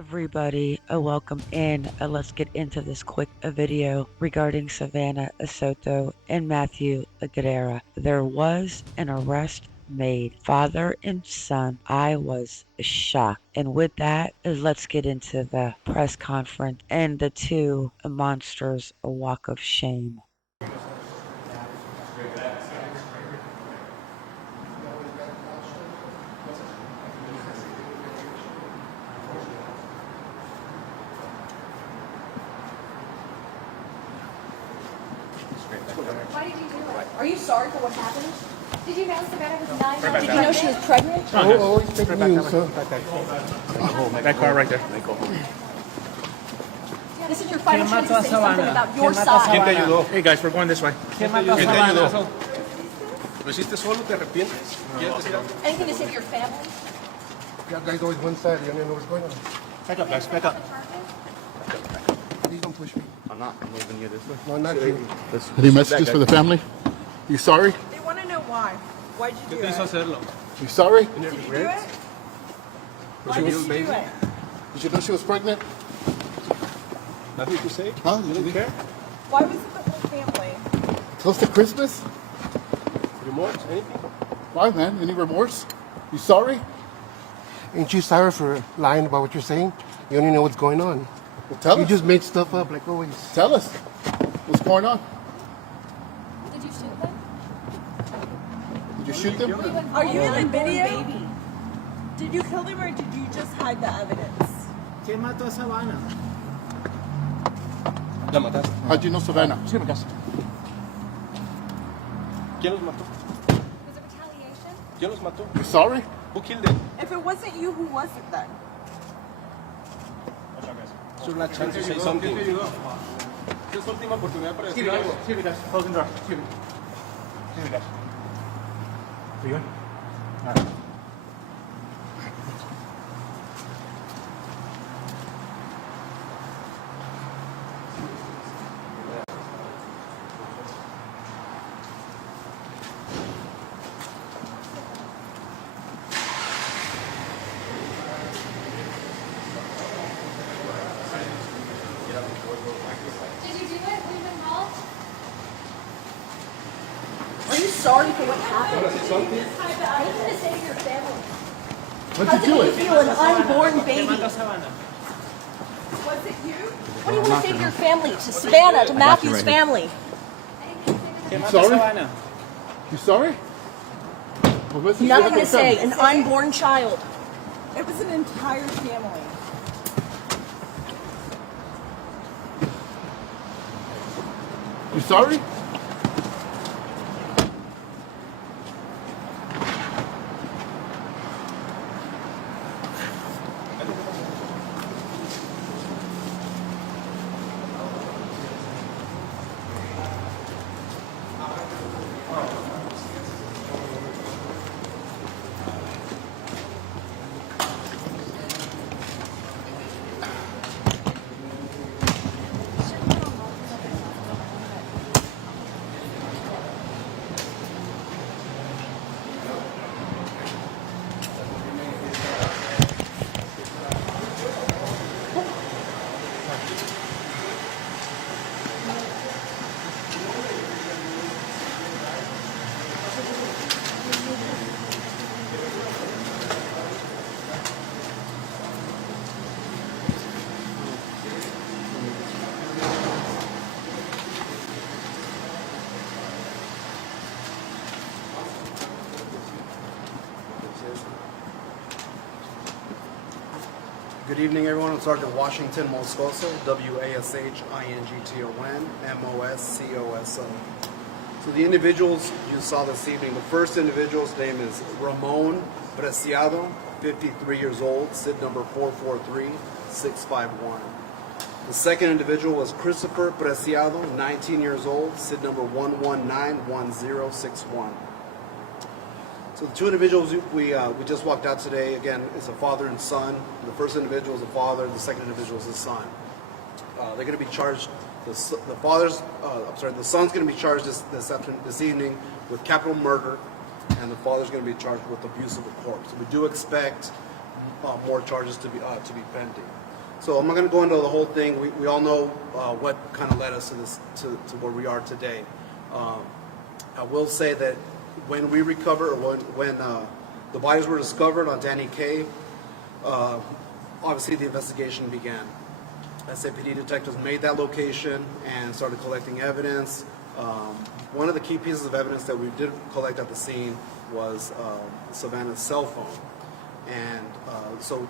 everybody, welcome in. Let's get into this quick video regarding Savannah, Soto, and Matthew, Guerra. There was an arrest made, father and son. I was shocked. And with that, let's get into the press conference and the two monsters' walk of shame. Why did you do it? Are you sorry for what happened? Did you know Savannah was 9 months? Did you know she was pregnant? That car right there. This is your final chance to say something about your side. ¿Quién te ayudó? Hey guys, we're going this way. ¿Quién te ayudó? ¿Lo hiciste solo? ¿Te arrepientes? ¿Quieres decir algo? Anything to say to your family? Yeah, guys, always one side. You don't know what's going on. Back up, guys. Back up. Please don't push me. I'm not. I'm moving you this way. No, not you. Any messages for the family? You sorry? They want to know why. Why'd you do it? You sorry? Did you do it? Why did you do it? Did you know she was pregnant? Nothing to say? Huh? You didn't care? Why was it the whole family? Close to Christmas? Remorse? Anything? Why, man? Any remorse? You sorry? Ain't you sorry for lying about what you're saying? You don't even know what's going on. Well, tell You us. just made stuff up like always. Tell us. What's going on? Did you shoot them? Did you shoot them? Are you in the video? Baby. Did you kill them or did you just hide the evidence? ¿Quién mató a Savannah? La mataste. How'd you know Savannah? Sígueme casa. ¿Quién los mató? Was it retaliation? ¿Quién los mató? You sorry? Who killed them? If it wasn't you, who was it then? It's your last chance to say something. Es última oportunidad para decir algo. Excuse me, guys. Closing door. Excuse me. Guys. Are you in? All right. Did you do it? Were you involved? Are you sorry for what happened? Anything to say to your family? What'd How you did do you it? feel an unborn ¿Quién baby? mató a Savannah? Was it you? What do you want to say to your family? To Savannah, to Matthew's family? ¿Quién mató a Sorry? Savannah? You sorry? Well, message you Nothing have to for say. family. An unborn child. It was an entire family. You sorry? Good evening, everyone. I'm Sergeant Washington Moscoso, W-A-S-H-I-N-G-T-O-N, M-O-S-C-O-S-O. So the individuals you saw this evening, the first individual's name is Ramon Preciado, 53 years old, SID number 443651. The second individual was Christopher Preciado, 19 years old, SID number 1191061. So the two individuals we just walked out today, again, is a father and son. The first individual is a father, the second individual is a son. They're going to be charged, the son's going to be charged this evening with capital murder, and the father's going to be charged with abuse of a corpse. So we do expect more charges to be pending. So I'm not going to go into the whole thing. We all know what kind of led us to this to where we are today. I will say that when we recover, or when the bodies were discovered on Danny Cave, obviously the investigation began. SAPD detectives made that location and started collecting evidence. One of the key pieces of evidence that we did collect at the scene was Savannah's cell phone, and so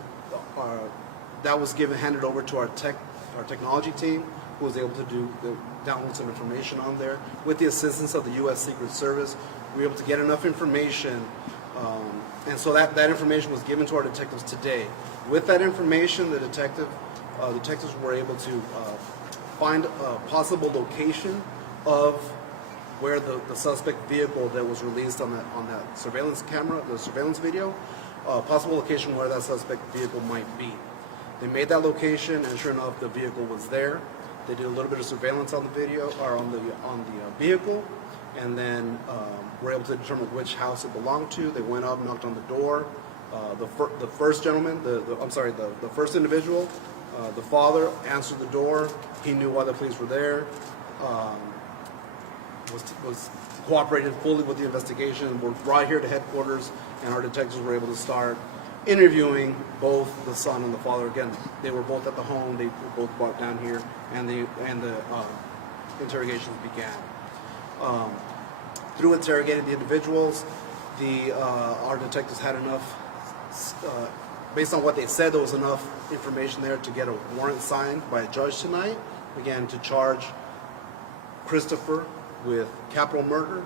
that was handed over to our technology team, who was able to download some information on there. With the assistance of the U.S. Secret Service, we were able to get enough information, and so that information was given to our detectives today. With that information, the detectives were able to find a possible location of where the suspect vehicle that was released on that surveillance camera, the surveillance video, possible location where that suspect vehicle might be. They made that location, and sure enough, the vehicle was there. They did a little bit of surveillance on the video, or on the vehicle, and then were able to determine which house it belonged to. They went up, knocked on the door. The first gentleman, the first individual, the father answered the door. He knew why the police were there. Was cooperated fully with the investigation. We're right here to headquarters, and our detectives were able to start interviewing both the son and the father. Again, they were both at the home. They were both brought down here, and the interrogations began. Through interrogating the individuals, our detectives had enough. Based on what they said, there was enough information there to get a warrant signed by a judge tonight. Again, to charge Christopher with capital murder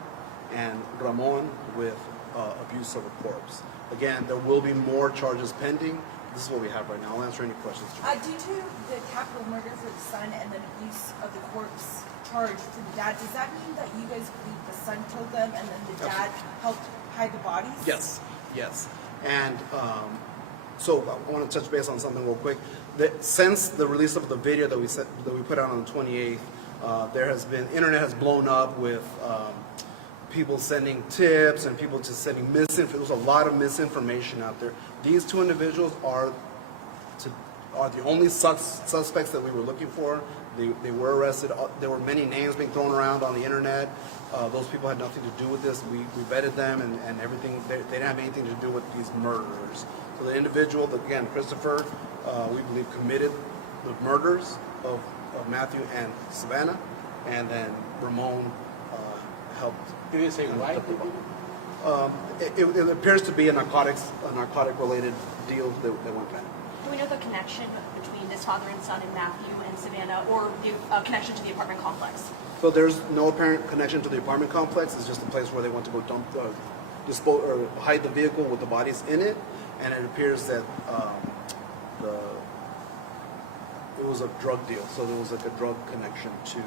and Ramon with abuse of a corpse. Again, there will be more charges pending. This is what we have right now. I'll answer any questions. Due to the capital murder for the son and the abuse of the corpse charge to the dad, does that mean that you guys believe the son killed them and then the dad helped hide the bodies? Yes, yes. And so I want to touch base on something real quick. Since the release of the video that we put out on the 28th, internet has blown up with people sending tips and people just sending misinformation. There's a lot of misinformation out there. These two individuals are the only suspects that we were looking for. They were arrested. There were many names being thrown around on the internet. Those people had nothing to do with this. We vetted them and everything. They didn't have anything to do with these murderers. So the individual, again, Christopher, we believe committed the murders of Matthew and Savannah, and then Ramon helped. Did they say why? It appears to be a narcotic-related deal that went down. Do we know the connection between this father and son and Matthew and Savannah, or the connection to the apartment complex? So there's no apparent connection to the apartment complex. It's just a place where they went to go dispose or hide the vehicle with the bodies in it, and it appears that it was a drug deal. So there was like a drug connection to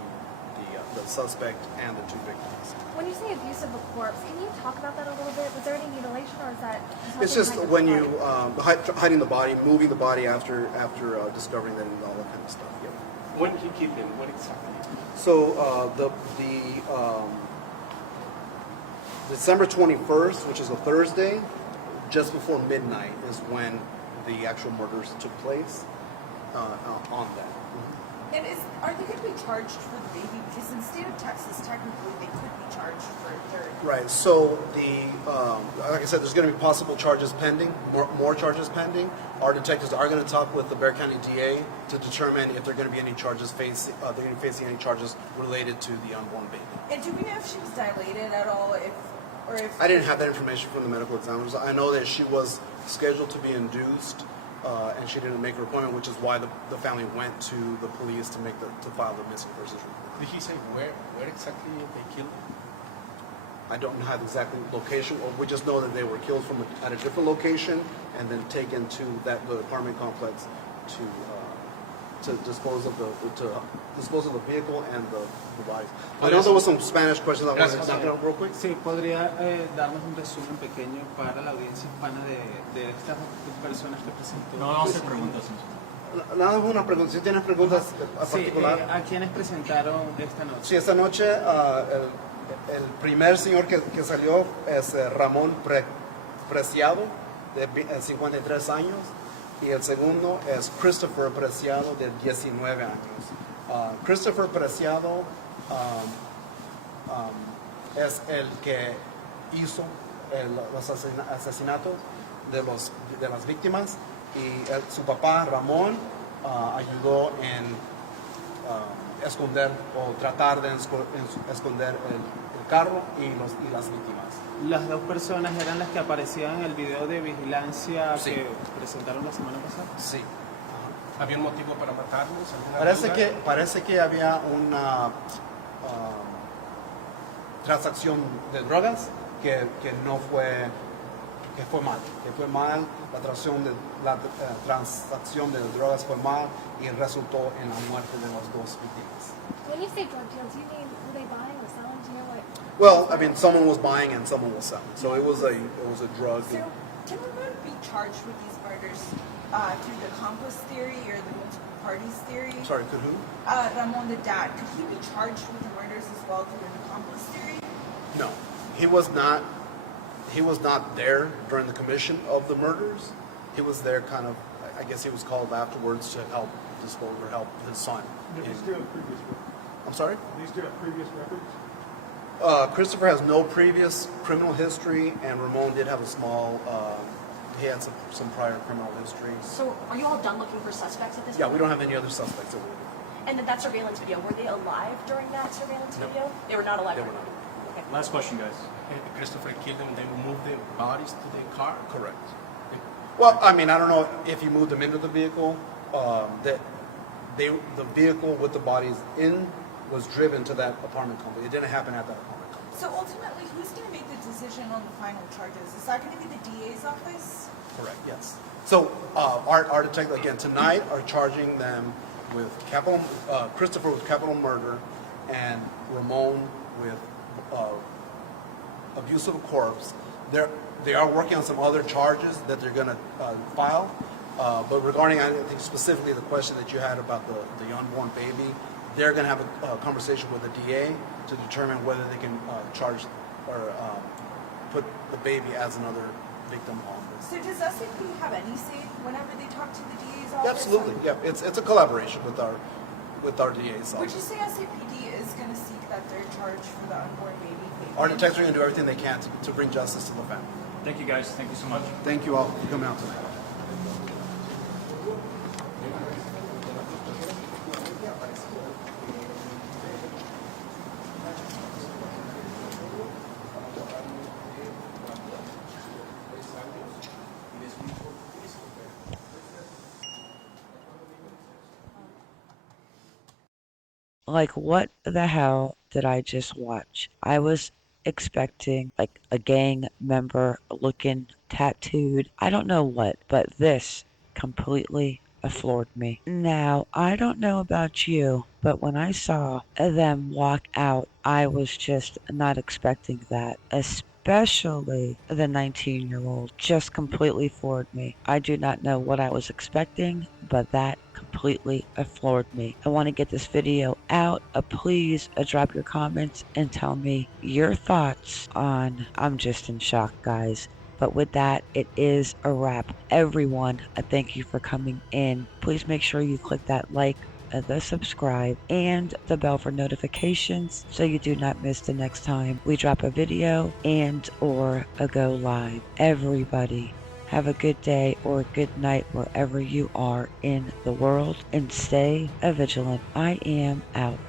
the suspect and the two victims. When you say abuse of a corpse, can you talk about that a little bit? Was there any mutilation, or is that? It's just when you hiding the body, moving the body after discovering that and all that kind of stuff. Yeah. When did he keep him? What exactly? So December 21st, which is a Thursday, just before midnight, is when the actual murders took place on that. And are they going to be charged for the baby? Because in the state of Texas, technically, they could be charged for a third. Right. So like I said, there's going to be possible charges pending, more charges pending. Our detectives are going to talk with the Bexar County DA to determine if they're going to be any charges facing any charges related to the unborn baby. And do we know if she was dilated at all? If I didn't have that information from the medical examiners. I know that she was scheduled to be induced. And she didn't make her appointment, which is why the family went to the police to file the missing persons report. Did he say where exactly they killed him? I don't have the exact location. We just know that they were killed at a different location and then taken to the apartment complex to dispose of the vehicle and the bodies. I know there was some Spanish questions I wanted to knock out real quick. Sí, podría darnos un resumen pequeño para la audiencia hispana de estas personas que presentó. No hacer preguntas. Nada, una pregunta. Si tienes preguntas particulares. ¿A quiénes presentaron esta noche? Sí, esta noche el primer señor que salió es Ramon Preciado, de 53 años. y el segundo es Christopher Preciado, de 19 años. Christopher Preciado es el que hizo los asesinatos de las víctimas, y su papá, Ramón, ayudó en esconder o tratar de esconder el carro y las víctimas. Las dos personas eran las que aparecían en el video de vigilancia Sí. que presentaron la semana pasada. Sí. ¿Había un motivo para matarlos? Parece que había una transacción de drogas que fue mal. La transacción de drogas fue mal y resultó en la muerte de las dos víctimas. When you say drug deals, you mean were they buying or selling? Do you know what? Well, I mean, someone was buying and someone was selling, so it was a drug. So, can Ramon be charged with these murders through the accomplice theory or the multiple parties theory? Sorry, could who? Ramon, the dad, could he be charged with the murders as well through an accomplice theory? No, he was not. He was not there during the commission of the murders. He was there kind of, I guess he was called afterwards to help dispose or help his son. Did he still have previous records? I'm sorry? Did he still have previous records? Christopher has no previous criminal history, and Ramon did have a small, he had some prior criminal history. So, are you all done looking for suspects at this Yeah, point? we don't have any other suspects. And then that surveillance video, were they alive during that surveillance No. video? They were not alive. They were not. Okay. Last question, guys. Christopher killed them, they moved the bodies to the car? Correct. Well, I mean, I don't know if he moved them into the vehicle. The vehicle with the bodies in was driven to that apartment complex. It didn't happen at that apartment complex. So ultimately, who's going to make the decision on the final charges? Is that going to be the DA's office? Correct. Yes. So our detective again tonight are charging them with Christopher with capital murder, and Ramon with abuse of a corpse. They are working on some other charges that they're going to file. But regarding, I think specifically the question that you had about the unborn baby, they're going to have a conversation with the DA to determine whether they can charge or put the baby as another victim on this. So does SAP have any say whenever they talk to the DA's office? Absolutely, yeah. It's a collaboration with our DA's office. Would you say SAPD is going to seek that they're charged for the unborn baby? Our detectives are going to do everything they can to bring justice to the family. Thank you, guys. Thank you so much. Thank you all for coming out tonight. Like, what the hell did I just watch? I was expecting like a gang member looking tattooed. I don't know what, but this completely floored me. Now, I don't know about you, but when I saw them walk out, I was just not expecting that. Especially the 19-year-old just completely floored me. I do not know what I was expecting, but that completely floored me. I want to get this video out. Please drop your comments and tell me your thoughts on. I'm just in shock, guys. But with that, it is a wrap. Everyone, thank you for coming in. Please make sure you click that like, the subscribe, and the bell for notifications so you do not miss the next time we drop a video and or a go live. Everybody, have a good day or a good night wherever you are in the world, and stay vigilant. I am out.